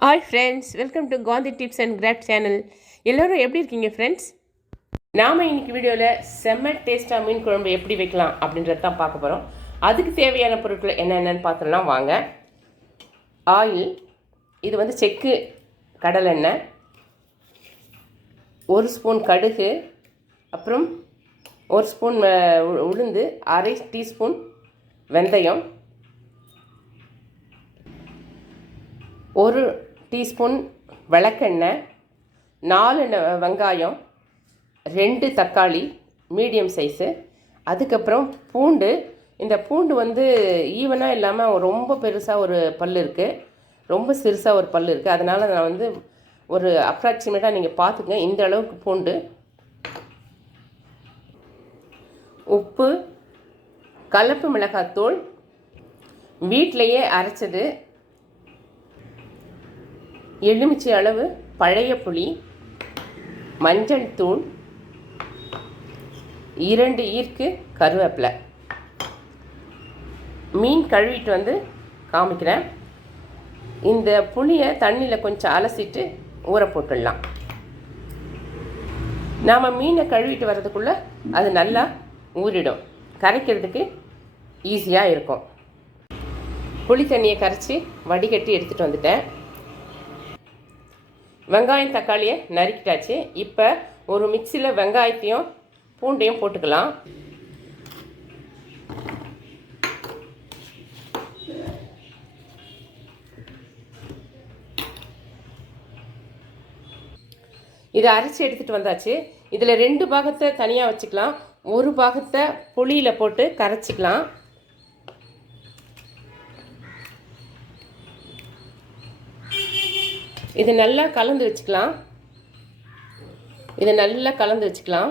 Hi friends welcome to Gandhi tips and craft channel எல்லோரும் எப்படி இருக்கீங்க ஃப்ரெண்ட்ஸ் நாம் இன்னைக்கு வீடியோவில் செம்ம டேஸ்ட்டாக மீன் குழம்பு எப்படி வைக்கலாம் அப்படின்றத தான் பார்க்க போகிறோம் அதுக்கு தேவையான பொருட்கள் என்னென்னு பார்த்துலாம் வாங்க. ஆயில் இது வந்து செக்கு கடலெண்ணெய் ஒரு ஸ்பூன் கடுகு அப்புறம் ஒரு ஸ்பூன் உளுந்து அரை டீஸ்பூன் வெந்தயம். ஒரு டீஸ்பூன் விளக்கெண்ணெய் நாலு வெங்காயம் ரெண்டு தக்காளி மீடியம் சைஸு. அதுக்கப்புறம் பூண்டு. இந்த பூண்டு வந்து ஈவனாக இல்லாமல் ரொம்ப பெருசாக ஒரு பல் இருக்குது ரொம்ப சிறுசாக ஒரு பல் இருக்குது அதனால் நான் வந்து ஒரு அப்ராக்சிமேட்டாக நீங்கள் பார்த்துங்க இந்த அளவுக்கு பூண்டு. உப்பு கலப்பு மிளகாத்தூள் வீட்டிலையே அரைச்சது. எலுமிச்சை அளவு பழைய புளி மஞ்சள் தூள் இரண்டு ஈர்க்கு கருவேப்பிலை. மீன் கழுவிட்டு வந்து காமிக்கிறேன். இந்த புளியை தண்ணியில் கொஞ்சம் அலசிட்டு ஊற போட்டுடலாம். நாம் மீனை கழுவிட்டு வர்றதுக்குள்ளே அது நல்லா ஊறிடும். கரைக்கிறதுக்கு ஈஸியாக இருக்கும். புளி தண்ணியை கரைச்சி வடிகட்டி எடுத்துகிட்டு வந்துட்டேன். வெங்காயம் தக்காளியை நறுக்கிட்டாச்சு. இப்போ ஒரு மிக்சியில் வெங்காயத்தையும் பூண்டையும் போட்டுக்கலாம். இதை அரைச்சி எடுத்துகிட்டு வந்தாச்சு. இதில் ரெண்டு பாகத்தை தனியாக வச்சுக்கலாம். ஒரு பாகத்தை புளியில் போட்டு கரைச்சிக்கலாம். இது நல்லா கலந்து வச்சுக்கலாம். இதை நல்லா கலந்து வச்சுக்கலாம்.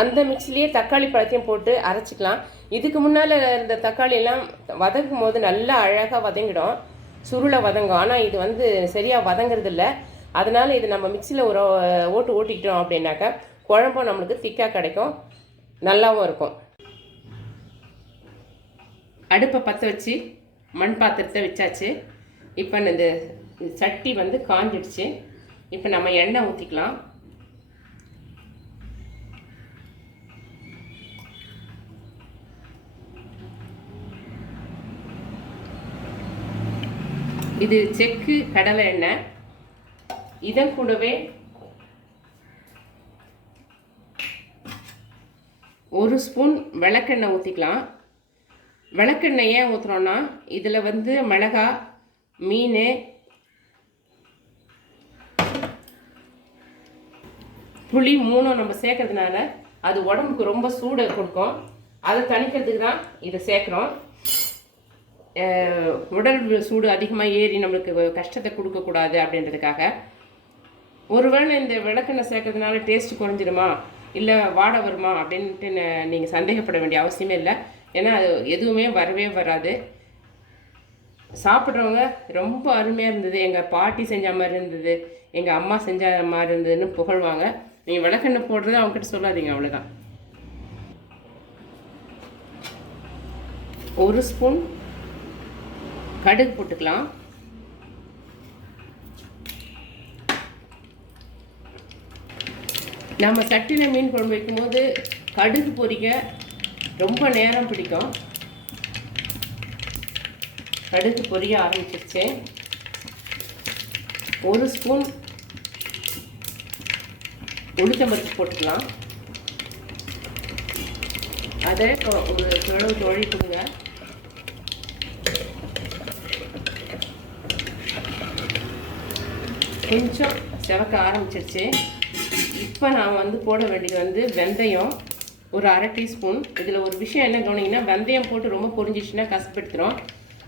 அந்த மிக்சிலேயே தக்காளி பழத்தையும் போட்டு அரைச்சிக்கலாம். இதுக்கு முன்னால் இருந்த தக்காளியெல்லாம் வதங்கும் போது நல்லா அழகாக வதங்கிடும். சுருளை வதங்கும். ஆனால் இது வந்து சரியாக வதங்குறது இல்லை. அதனால் இது நம்ம மிக்சியில் ஒரு ஓட்டு ஓட்டிக்கிட்டோம் அப்படின்னாக்கா குழம்பும் நம்மளுக்கு திக்காக கிடைக்கும். நல்லாவும் இருக்கும். அடுப்பை பற்ற வச்சு மண் பாத்திரத்தை வச்சாச்சு. இப்போ இந்த சட்டி வந்து காஞ்சிடுச்சு. இப்போ நம்ம எண்ணெய் ஊற்றிக்கலாம் இது செக்கு கடலை எண்ணெய். இதன் கூடவே ஒரு ஸ்பூன் விளக்கெண்ணெய் ஊற்றிக்கலாம் விளக்கெண்ணெய் ஏன் ஊற்றுறோன்னா இதில் வந்து மிளகாய் மீன். புளி மூணும் நம்ம சேர்க்கறதுனால அது உடம்புக்கு ரொம்ப சூடை கொடுக்கும். அதை தணிக்கிறதுக்கு தான் இதை சேர்க்குறோம். உடல் சூடு அதிகமாக ஏறி நம்மளுக்கு கஷ்டத்தை கொடுக்கக்கூடாது அப்படின்றதுக்காக. ஒருவேளை இந்த விளக்கெண்ணெய் சேர்க்கறதுனால டேஸ்ட் குறைஞ்சிருமா இல்லை வாட வருமா? அப்படின்ட்டு நீங்கள் சந்தேகப்பட வேண்டிய அவசியமே இல்லை. ஏன்னா அது எதுவுமே வரவே வராது. சாப்பிட்றவங்க ரொம்ப அருமையாக இருந்தது. எங்கள் பாட்டி செஞ்ச மாதிரி இருந்தது. எங்கள் அம்மா செஞ்ச மாதிரி இருந்ததுன்னு புகழ்வாங்க. நீங்கள் விளக்கெண்ணெய் போடுறது அவங்ககிட்ட சொல்லாதீங்க அவ்வளோதான் ஒரு ஸ்பூன் கடுகு போட்டுக்கலாம். நம்ம சட்டியில் மீன் குழம்பு வைக்கும்போது கடுகு பொரிக்க ரொம்ப நேரம் பிடிக்கும். கடுகு பொரிய ஆரம்பிச்சிருச்சு. ஒரு ஸ்பூன் உளுத்தம்பருப்பு போட்டுக்கலாம். அதை ஒரு தொழவு தொழில் கொடுங்க கொஞ்சம் செவக்க ஆரம்பிச்சிருச்சு. இப்போ நான் வந்து போட வேண்டியது வந்து வெந்தயம். ஒரு அரை டீஸ்பூன். இதில் ஒரு விஷயம் என்ன கவனிங்கன்னா வெந்தயம் போட்டு ரொம்ப பொரிஞ்சிச்சுன்னா கசப்படுத்துகிறோம்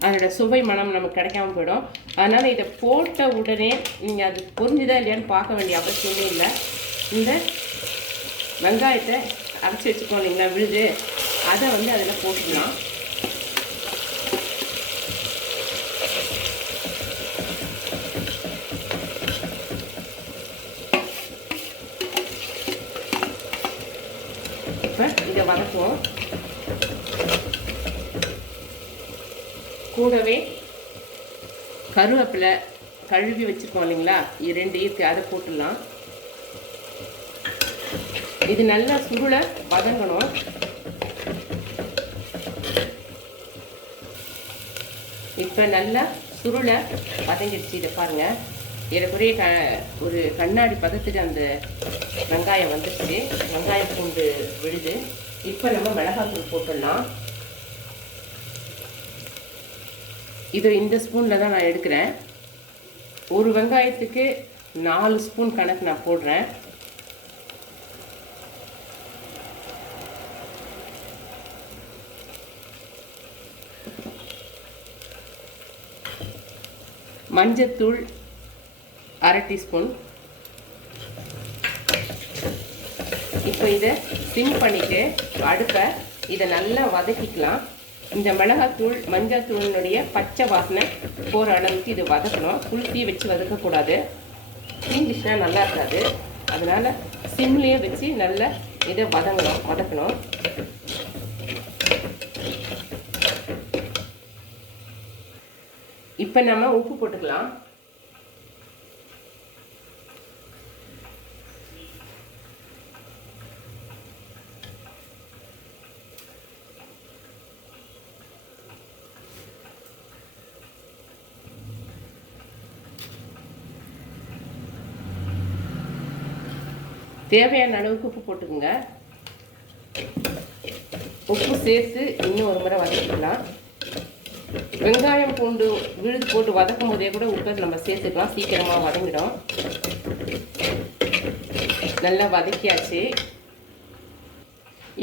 அதோட சுவை மனம் நமக்கு கிடைக்காம போயிடும். அதனால் இதை போட்ட உடனே நீங்கள் அது பொரிஞ்சுதா இல்லையான்னு பார்க்க வேண்டிய அவசியமே இல்லை. இந்த வெங்காயத்தை அரைச்சி வச்சுக்கோ இல்லைங்களா விழுது. அதை வந்து அதில் போட்டுக்கலாம் இப்போ இதை வதக்குவோம் கூடவே கருவேப்பிலை கழுவி வச்சுருக்கோம் இல்லைங்களா? இது ரெண்டு இருக்கு அதை போட்டுடலாம். இது நல்லா சுருளை வதங்கணும். இப்போ நல்லா சுருளை வதங்கிடுச்சு இதை பாருங்கள் ஏறக்குறைய க ஒரு கண்ணாடி பதத்துக்கு அந்த வெங்காயம் வந்துடுச்சு வெங்காயம் பூண்டு விழுது. இப்போ நம்ம மிளகாத்தூள் போட்டுடலாம். இது இந்த ஸ்பூனில் தான் நான் எடுக்கிறேன். ஒரு வெங்காயத்துக்கு நாலு ஸ்பூன் கணக்கு நான் போடுறேன். மஞ்சத்தூள் அரை டீஸ்பூன். இப்போ இதை சிம் பண்ணிவிட்டு அடுப்பை இதை நல்லா வதக்கிக்கலாம். இந்த மிளகாத்தூள் மஞ்சத்தூளினுடைய பச்சை வாசனை போகிற அளவுக்கு இது வதக்கணும். புல் தீ வச்சு வதக்கக்கூடாது. தீந்துச்சுன்னா நல்லா இருக்காது. அதனால் சிம்லேயே வச்சு நல்லா இதை வதங்கணும் வதக்கணும். இப்போ நம்ம உப்பு போட்டுக்கலாம். தேவையான அளவுக்கு உப்பு போட்டுக்கோங்க. உப்பு சேர்த்து இன்னும் ஒரு முறை வதக்கிக்கலாம். வெங்காயம் பூண்டு விழுது போட்டு வதக்கும் போதே கூட உப்பை நம்ம சேர்த்துக்கலாம். சீக்கிரமாக வதங்கிடும். நல்லா வதக்கியாச்சு.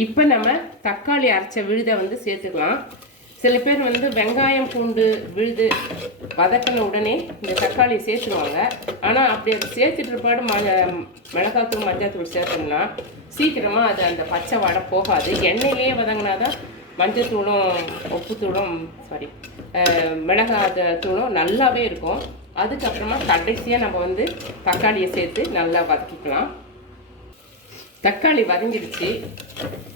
இப்போ நம்ம தக்காளி அரைச்ச விழுதை வந்து சேர்த்துக்கலாம். சில பேர் வந்து வெங்காயம் பூண்டு விழுது வதக்கின உடனே இந்த தக்காளி சேர்த்துருவாங்க. ஆனால் அப்படி அதை சேர்த்துட்டு இருப்பாடு மிளகாத்தூள் மஞ்சள்தூள் சேர்த்தோம்னா சீக்கிரமாக அது அந்த பச்சை வடை போகாது. எண்ணெயிலேயே வதங்கினா தான் மஞ்சத்தூளும் உப்புத்தூளும் சாரி மிளகாய் தூளும் நல்லாவே இருக்கும். அதுக்கப்புறமா கடைசியாக நம்ம வந்து தக்காளியை சேர்த்து நல்லா வதக்கிக்கலாம். தக்காளி வதங்கிடுச்சு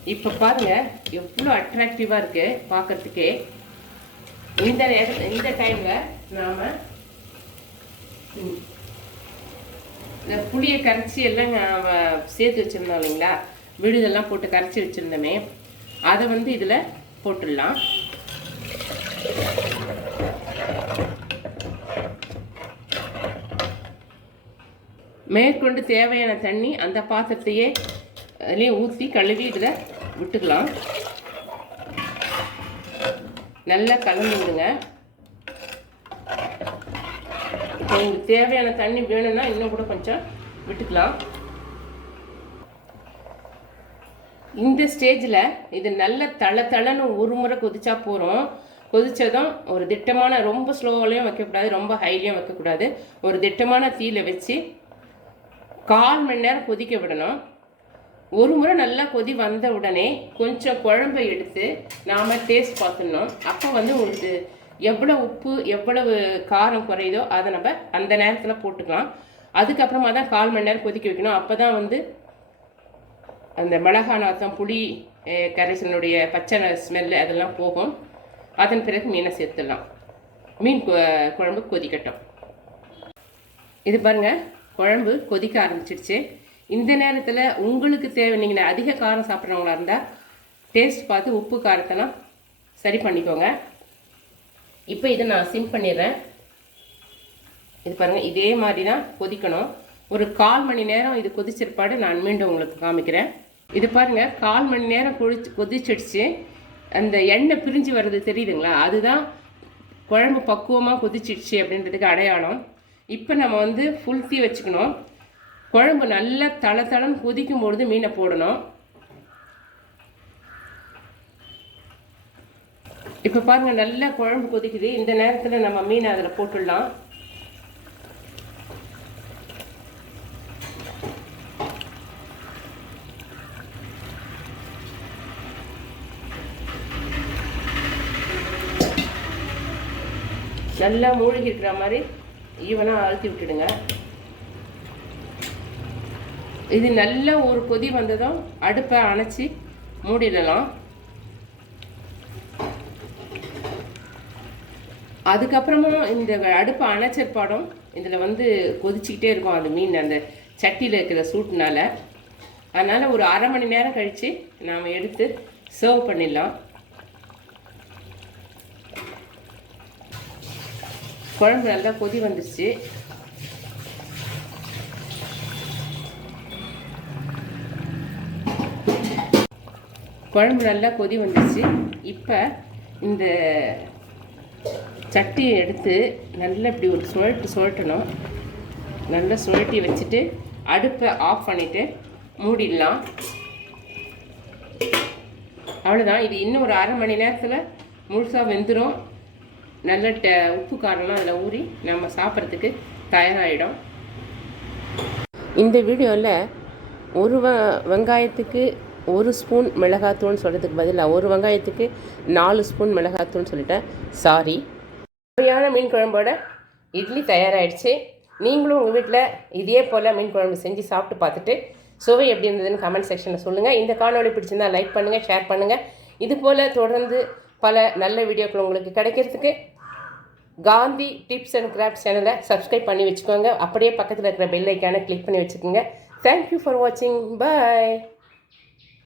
இப்போ பாருங்கள் எவ்வளோ அட்ராக்டிவாக இருக்குது பார்க்கறதுக்கே இந்த நேரம் இந்த டைமில் நாம் இந்த புளியை கரைச்சி எல்லாம் சேர்த்து வச்சுருந்தோம் இல்லைங்களா? விழுதெல்லாம் போட்டு கரைச்சி வச்சுருந்தோமே அதை வந்து இதில் போட்டுடலாம். மேற்கொண்டு தேவையான தண்ணி அந்த பாத்திரத்தையே அதுலேயும் ஊற்றி கழுவி இதில் விட்டுக்கலாம். நல்லா கலந்து விடுங்க இப்போ உங்களுக்கு தேவையான தண்ணி வேணும்னா இன்னும் கூட கொஞ்சம் விட்டுக்கலாம். இந்த ஸ்டேஜில் இது நல்ல தள தளன்னு ஒரு முறை கொதிச்சா போகிறோம் கொதித்ததும் ஒரு திட்டமான ரொம்ப ஸ்லோவிலையும் வைக்கக்கூடாது ரொம்ப ஹைலையும் வைக்கக்கூடாது. ஒரு திட்டமான தீயில வச்சு கால் மணி நேரம் கொதிக்க விடணும். ஒரு முறை நல்லா கொதி வந்த உடனே கொஞ்சம் குழம்பை எடுத்து நாம் டேஸ்ட் பார்த்துடணும். அப்போ வந்து உங்களுக்கு எவ்வளோ உப்பு எவ்வளவு காரம் குறையுதோ அதை நம்ம அந்த நேரத்தில் போட்டுக்கலாம். அதுக்கப்புறமா தான் கால் மணி நேரம் கொதிக்க வைக்கணும். அப்போ தான் வந்து அந்த மிளகா நாத்தம் புளி அஹ், கரைசலுடைய பச்சை ஸ்மெல்லு அதெல்லாம் போகும். அதன் பிறகு மீனை சேர்த்துடலாம். மீன் கொ- குழம்பு கொதிக்கட்டும். இது பாருங்கள் குழம்பு கொதிக்க ஆரம்பிச்சிடுச்சு. இந்த நேரத்தில் உங்களுக்கு தேவை நீங்கள் அதிக காரம் சாப்பிட்றவங்களா இருந்தால் டேஸ்ட் பார்த்து உப்பு காரத்தெல்லாம் சரி பண்ணிக்கோங்க. இப்போ இதை நான் சிம் பண்ணிடுறேன். இது பாருங்கள் இதே மாதிரி தான் கொதிக்கணும். ஒரு கால் மணி நேரம் இது கொதிச்சிருப்பாடு நான் மீண்டும் உங்களுக்கு காமிக்கிறேன். இது பாருங்க கால் மணி நேரம் கொதிச்சு கொதிச்சிடுச்சு. அந்த எண்ணெய் பிரிஞ்சு வர்றது தெரியுதுங்களா? அதுதான் குழம்பு பக்குவமாக கொதிச்சிடுச்சு அப்படின்றதுக்கு அடையாளம். இப்போ நம்ம வந்து ஃபுல் தீ வச்சுக்கணும். குழம்பு நல்லா தள தளன்னு கொதிக்கும் பொழுது மீனை போடணும். இப்போ பாருங்க நல்லா குழம்பு கொதிக்குது. இந்த நேரத்தில் நம்ம மீனை அதில் போட்டுடலாம். நல்லா மூழ்கி இருக்கிற மாதிரி ஈவனாக அழுத்தி விட்டுடுங்க. இது நல்ல ஒரு கொதி வந்ததும் அடுப்பை அணைச்சி மூடிடலாம். அதுக்கப்புறமும் இந்த அடுப்பு அணைச்சற்பாடும் இதில் வந்து கொதிச்சுக்கிட்டே இருக்கும் அந்த மீன் அந்த சட்டியில் இருக்கிற சூட்டினால. அதனால் ஒரு அரை மணி நேரம் கழித்து நாம் எடுத்து சர்வ் பண்ணிடலாம். குழம்பு நல்லா கொதி வந்துருச்சு. குழம்பு நல்லா கொதி வந்துடுச்சு இப்போ இந்த சட்டியை எடுத்து நல்லா இப்படி ஒரு சுழட்டு சுழட்டணும் நல்லா சுழட்டி வச்சுட்டு அடுப்பை ஆஃப் பண்ணிவிட்டு மூடிடலாம். அவ்வளோதான் இது இன்னும் ஒரு அரை மணி நேரத்தில் முழுசாக வெந்துடும் நல்ல ட உப்பு காரம்லாம் அதில் ஊறி நம்ம சாப்பிட்றதுக்கு தயாராகிடும் இந்த வீடியோவில் ஒரு வ வெங்காயத்துக்கு ஒரு ஸ்பூன் மிளகாத்தூள்னு சொல்கிறதுக்கு பதிலாக ஒரு வெங்காயத்துக்கு நாலு ஸ்பூன் மிளகாத்தூள்னு சொல்லிட்டேன். சாரி சுவையான மீன் குழம்போட இட்லி தயாராகிடுச்சு நீங்களும் உங்கள் வீட்டில் இதே போல் மீன் குழம்பு செஞ்சு சாப்பிட்டு பார்த்துட்டு சுவை எப்படி இருந்ததுன்னு கமெண்ட் செக்ஷனில் சொல்லுங்கள் இந்த காணொளி பிடிச்சிருந்தா லைக் பண்ணுங்கள் ஷேர் பண்ணுங்கள் இது போல் தொடர்ந்து பல நல்ல வீடியோக்கள் உங்களுக்கு கிடைக்கிறதுக்கு காந்தி டிப்ஸ் அண்ட் கிராஃப்ட் சேனலை சப்ஸ்கிரைப் பண்ணி வச்சுக்கோங்க. அப்படியே பக்கத்தில் இருக்கிற பெல் ஐக்கானை கிளிக் பண்ணி வச்சுக்கோங்க. தேங்க்யூ ஃபார் வாட்சிங் பாய்